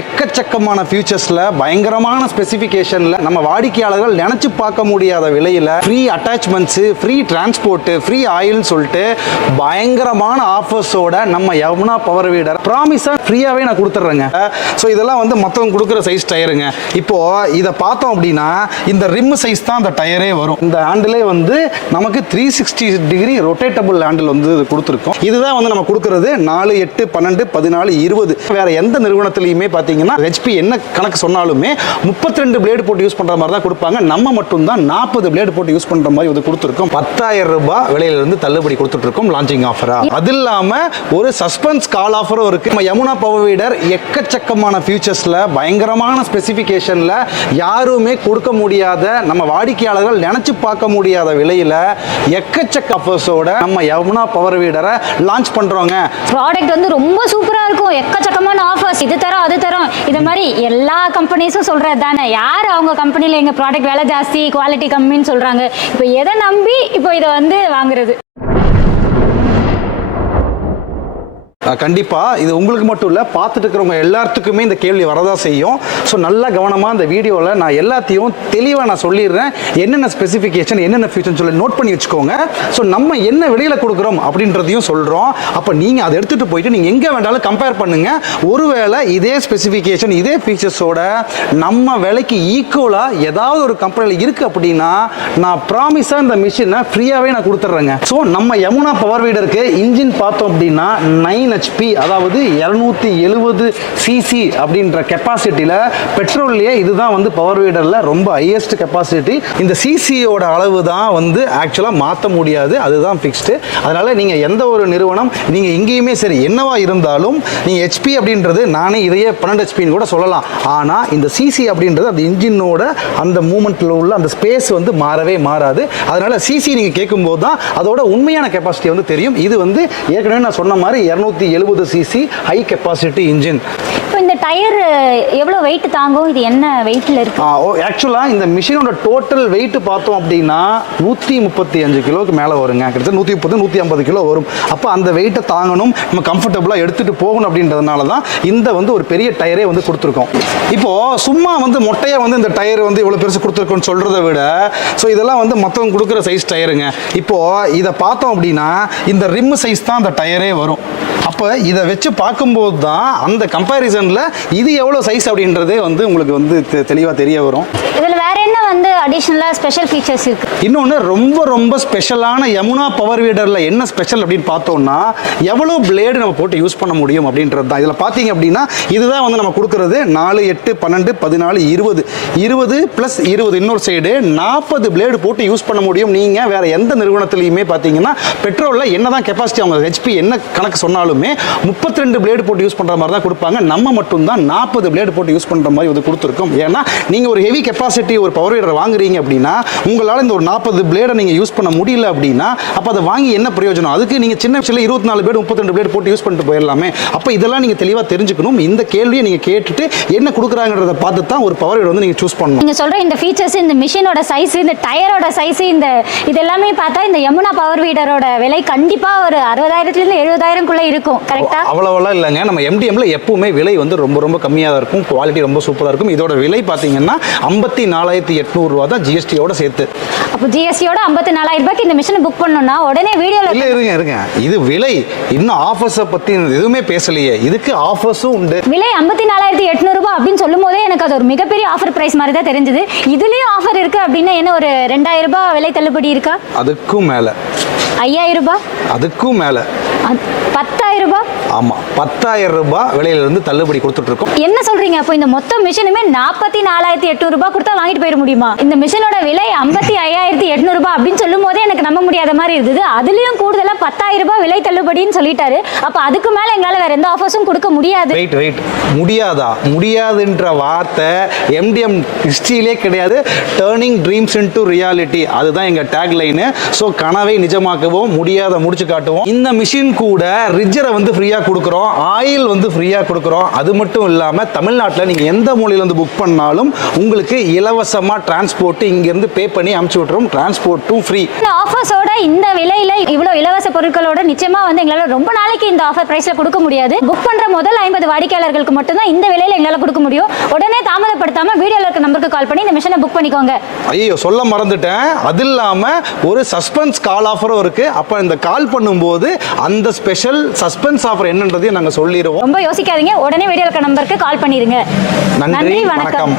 எக்கச்சக்கமான ஃபியூச்சர்ஸ்ல பயங்கரமான ஸ்பெசிஃபிகேஷன்ல நம்ம வாடிக்கையாளர்கள் நினைச்சு பார்க்க முடியாத விலையில free attachments, free transport, free ஆயில்னு சொல்லிட்டு பயங்கரமான ஆஃபர்ஸோட நம்ம யமுனா பவர் வீடர் ப்ராமிஸா ஃப்ரீயாவே நான் கொடுத்துட்றேங்க. ஸோ இதெல்லாம் வந்து மற்றவங்க கொடுக்குற சைஸ் டயருங்க. இப்போ இதை பார்த்தோம் அப்படின்னா இந்த ரிம் சைஸ் தான் அந்த டயரே வரும். இந்த ஹேண்டிலே வந்து நமக்கு 360 டிகிரி ரொட்டேட்டபிள் ஹேண்டில் வந்து கொடுத்துருக்கோம். இதுதான் வந்து நம்ம கொடுக்குறது 4, 8, 12, 14, 20. வேற எந்த நிறுவனத்திலையுமே பார்த்தீங்கன்னா ஹெச்பி என்ன கணக்கு சொன்னாலுமே 32 பிளேடு போட்டு யூஸ் பண்ற மாதிரி தான் கொடுப்பாங்க. நம்ம மட்டும் தான் 40 பிளேடு போட்டு யூஸ் பண்ற மாதிரி வந்து கொடுத்துருக்கோம். 10,000 ரூபாய் விலையில இருந்து தள்ளுபடி கொடுத்துட்டு இருக்கோம் லான்ச்சிங் ஆஃபரா. அது இல்லாம ஒரு சஸ்பென்ஸ் கால் ஆஃபரும் இருக்கு. நம்ம யமுனா பவர் வீடர் எக்கச்சக்கமான ஃபியூச்சர்ஸ்ல பயங்கரமான ஸ்பெசிஃபிகேஷன்ல யாருமே கொடுக்க முடியாத, நம்ம வாடிக்கையாளர்கள் நினைச்சு பார்க்க முடியாத விலையில எக்கச்சக்க ஆஃபர்ஸோட நம்ம யமுனா பவர் வீடரை லான்ச் பண்றோங்க. ப்ராடக்ட் வந்து ரொம்ப சூப்பரா இருக்கும். எக்கச்சக்கமான ஆஃபர்ஸ், இது தரோம் அது தரோம், இது மாதிரி எல்லா கம்பெனிஸும் சொல்றது தானே. யார் அவங்க கம்பெனியில் எங்க ப்ராடக்ட் விலை ஜாஸ்தி, குவாலிட்டி கம்மின்னு சொல்றாங்க. இப்போ எதை நம்பி இப்போ இதை வந்து வாங்குறது? கண்டிப்பா இது உங்களுக்கு மட்டும் இல்ல, பார்த்துட்டு இருக்கிறவங்க எல்லாத்துக்குமே இந்த கேள்வி வரதா செய்யும். ஸோ நல்லா கவனமா இந்த வீடியோவில் நான் எல்லாத்தையும் தெளிவாக நான் சொல்லிடுறேன். என்னென்ன ஸ்பெசிஃபிகேஷன், என்னென்ன ஃபீச்சர்னு சொல்லி நோட் பண்ணி வச்சுக்கோங்க. ஸோ நம்ம என்ன விலையில கொடுக்குறோம் அப்படின்றதையும் சொல்றோம். அப்போ நீங்க அதை எடுத்துட்டு போயிட்டு நீங்க எங்க வேண்டாலும் கம்பேர் பண்ணுங்க. ஒருவேளை இதே ஸ்பெசிஃபிகேஷன், இதே ஃபீச்சர்ஸோட நம்ம விலைக்கு ஈக்குவலா ஏதாவது ஒரு கம்பெனியில் இருக்கு அப்படின்னா நான் ப்ராமிஸா இந்த மிஷினை ஃப்ரீயாவே நான் கொடுத்துட்றேங்க. ஸோ நம்ம யமுனா பவர் வீடருக்கு இன்ஜின் பார்த்தோம் அப்படின்னா 9 HP, அதாவது 270 சிசி அப்படின்ற கெப்பாசிட்டியில் பெட்ரோல்லையே இதுதான் வந்து பவர் வீடரில் ரொம்ப ஹையஸ்ட் கெப்பாசிட்டி. இந்த சிசியோட அளவு தான் வந்து ஆக்சுவலாக மாற்ற முடியாது, அதுதான் ஃபிக்ஸ்டு. அதனால் நீங்கள் எந்த ஒரு நிறுவனம் நீங்கள் எங்கேயுமே சரி என்னவா இருந்தாலும் நீங்கள் HP அப்படின்றது நானே இதையே 12 HPன்னு கூட சொல்லலாம். ஆனால் இந்த சிசி அப்படின்றது அந்த இன்ஜினோட அந்த மூமெண்ட்டில் உள்ள அந்த ஸ்பேஸ் வந்து மாறவே மாறாது. அதனால் சிசி நீங்கள் கேட்கும்போது தான் அதோட உண்மையான கெப்பாசிட்டி வந்து தெரியும். இது வந்து ஏற்கனவே நான் சொன்ன மாதிரி 270 சிசி ஹை கெப்பாசிட்டி இன்ஜின். இப்போ இந்த டயர் எவ்வளோ வெயிட் தாங்கும்? இது என்ன வெயிட்டில் இருக்கு? ஆக்சுவலாக இந்த மிஷினோட டோட்டல் வெயிட் பார்த்தோம் அப்படின்னா 135 கிலோவுக்கு மேலே வருங்க. கிட்டத்தட்ட 130, 150 கிலோ வரும். அப்போ அந்த வெயிட்டை தாங்கணும், நம்ம கம்ஃபர்டபுளாக எடுத்துகிட்டு போகணும் அப்படின்றதுனால தான் இந்த வந்து ஒரு பெரிய டயரே வந்து கொடுத்துருக்கோம். இப்போது சும்மா வந்து மொட்டையாக வந்து இந்த டயர் வந்து இவ்வளோ பெருசு கொடுத்துருக்கோன்னு சொல்கிறத விட, ஸோ இதெல்லாம் வந்து மற்றவங்க கொடுக்குற சைஸ் டயருங்க. இப்போது இதை பார்த்தோம் அப்படின்னா இந்த ரிம் சைஸ் தான் அந்த டயரே வரும். அப்போ இதை வச்சு பார்க்கும்போது தான் அந்த கம்பேரிசனில் இது எவ்வளோ சைஸ் அப்படின்றதே வந்து உங்களுக்கு வந்து தெளிவாக தெரிய வரும். இதில் வேற என்ன வந்து அடிஷ்னலாக ஸ்பெஷல் ஃபீச்சர்ஸ் இருக்கு? இன்னொன்று ரொம்ப ரொம்ப ஸ்பெஷலான யமுனா பவர் வீடரில் என்ன ஸ்பெஷல் அப்படின்னு பார்த்தோம்னா எவ்வளோ பிளேடு நம்ம போட்டு யூஸ் பண்ண முடியும் அப்படின்றது தான். இதில் பார்த்தீங்க அப்படின்னா இதுதான் வந்து நம்ம கொடுக்குறது 4, 8, 12, 14, 20, 20 + 20 இன்னொரு சைடு 40 பிளேடு போட்டு யூஸ் பண்ண முடியும். நீங்கள் வேற எந்த நிறுவனத்திலையுமே பார்த்தீங்கன்னா பெட்ரோலில் என்னதான் கெப்பாசிட்டி அவங்க ஹெச்பி என்ன கணக்கு சொன்னாலுமே 32 பிளேடு போட்டு யூஸ் பண்ணுற மாதிரி தான் கொடுப்பாங்க. நம்ம மட்டும் தான் 40 பிளேடு போட்டு யூஸ் பண்ணுற மாதிரி வந்து கொடுத்துருக்கோம். ஏன்னா நீங்கள் ஒரு ஹெவி கெப்பாசிட்டி ஒரு பவர் வீடர் வாங்குறீங்க அப்படின்னா உங்களால் இந்த ஒரு 40 பிளேடை நீங்கள் யூஸ் பண்ண முடியல அப்படின்னா அப்போ அதை வாங்கி என்ன பிரயோஜனம்? அதுக்கு நீங்கள் சின்ன விஷயம் 24 பிளேடு 32 பிளேடு போட்டு யூஸ் பண்ணிட்டு போயிடலாமே. அப்போ இதெல்லாம் நீங்கள் தெளிவாக தெரிஞ்சுக்கணும். இந்த கேள்வியை நீங்கள் கேட்டுட்டு என்ன கொடுக்குறாங்கன்றதை பார்த்து தான் ஒரு பவர் வீடர் வந்து நீங்கள் சூஸ் பண்ணணும். நீங்கள் சொல்கிற இந்த ஃபீச்சர்ஸ், இந்த மிஷினோட சைஸ், இந்த டயரோட சைஸ், இது எல்லாமே பார்த்தா இந்த யமுனா பவர் வீடரோட விலை கண்டிப்பாக ஒரு 60,000 70,000 இருக்கும். கரெக்டா? அவ்வளோவெல்லாம் இல்லைங்க. நம்ம MDMல எப்பவுமே விலை வந்து ரொம்ப ரொம்ப கம்மியாக தான் இருக்கும், குவாலிட்டி ரொம்ப சூப்பராக இருக்கும். இதோட விலை பார்த்தீங்கன்னா 54,800 ரூபா தான் ஜிஎஸ்டியோட சேர்த்து. அப்போ ஜிஎஸ்டியோட 54,000 ரூபாய்க்கு இந்த மிஷினை புக் பண்ணணும்னா உடனே வீடியோவில் இல்லை இருங்க இது விலை. இன்னும் ஆஃபர்ஸை பற்றி எதுவுமே பேசலையே, இதுக்கு ஆஃபர்ஸும் உண்டு. விலை 54,800 ரூபாய் அப்படின்னு சொல்லும் போதே எனக்கு அது ஒரு மிகப்பெரிய ஆஃபர் பிரைஸ் மாதிரி தான் தெரிஞ்சது. இதுலேயும் ஆஃபர் இருக்கு அப்படின்னா என்ன, ஒரு 2,000 ரூபாய் விலை தள்ளுபடி இருக்கா? அதுக்கும் மேலே 5,000 ரூபாய், அதுக்கும் மேலே 10,000 ரூபாய். ஆமா, 10,000 ரூபாய் விலையிலிருந்து தள்ளுபடி கொடுத்துட்டு இருக்கோம். என்ன சொல்றீங்க? அப்போ இந்த மொத்த மிஷினுமே 44,800 ரூபாய் கொடுத்தா வாங்கிட்டு போயிட முடியுமா? இந்த மிஷினோட விலை 55,800 ரூபாய் அப்படின்னு சொல்லும் போதே எனக்கு நம்ப முடியாத மாதிரி இருந்தது. அதுலயும் கூடுதலா 10,000 ரூபாய் விலை தள்ளுபடின்னு சொல்லிட்டாரு. அப்ப அதுக்கு மேல எங்களால வேற எந்த ஆஃபர்ஸும் கொடுக்க முடியாது. வெயிட் முடியாதா? முடியாதுன்ற வார்த்தை MDM ஹிஸ்டரியிலே கிடையாது. டர்னிங் ட்ரீம்ஸ் இன்டு ரியாலிட்டி, அதுதான் எங்க டேக் லைனு. ஸோ கனவை நிஜமாக்குவோம், முடியாத முடிச்சு காட்டுவோம். இந்த மிஷின் கூட ரிஜரை வந்து ஃப்ரீயா கொடுக்குறோம், ஆயில் வந்து ஃப்ரீயாக கொடுக்குறோம். அது மட்டும் இல்லாமல் தமிழ்நாட்டில் நீங்கள் எந்த மூலையிலேருந்து புக் பண்ணாலும் உங்களுக்கு இலவசமாக டிரான்ஸ்போர்ட் இங்கேருந்து பே பண்ணி அமுச்சு விட்றோம். டிரான்ஸ்போர்ட்டும் ஃப்ரீ. இந்த ஆஃபர்ஸோட இந்த விலையில இவ்வளோ இலவச பொருட்களோட நிச்சயமா வந்து எங்களால் ரொம்ப நாளைக்கு இந்த ஆஃபர் பிரைஸ்ல கொடுக்க முடியாது. புக் பண்ற முதல் 50 வாடிக்கையாளர்களுக்கு மட்டும்தான் இந்த விலையில எங்களால் கொடுக்க முடியும். உடனே தாமதப்படுத்தாம வீடியோல இருக்க நம்பருக்கு கால் பண்ணி இந்த மிஷனை புக் பண்ணிக்கோங்க. ஐயோ சொல்ல மறந்துட்டேன், அது இல்லாமல் ஒரு சஸ்பென்ஸ் கால் ஆஃபரும் இருக்கு. அப்போ இந்த கால் பண்ணும்போது அந்த ஸ்பெஷல் சஸ்பென்ஸ் ஆஃபர் என்னன்றதையும் நாங்கள் சொல்லிடுவோம். ரொம்ப யோசிக்காதீங்க, உடனே வீடியோல இருக்க நம்பருக்கு கால் பண்ணிடுங்க. நன்றி, வணக்கம்.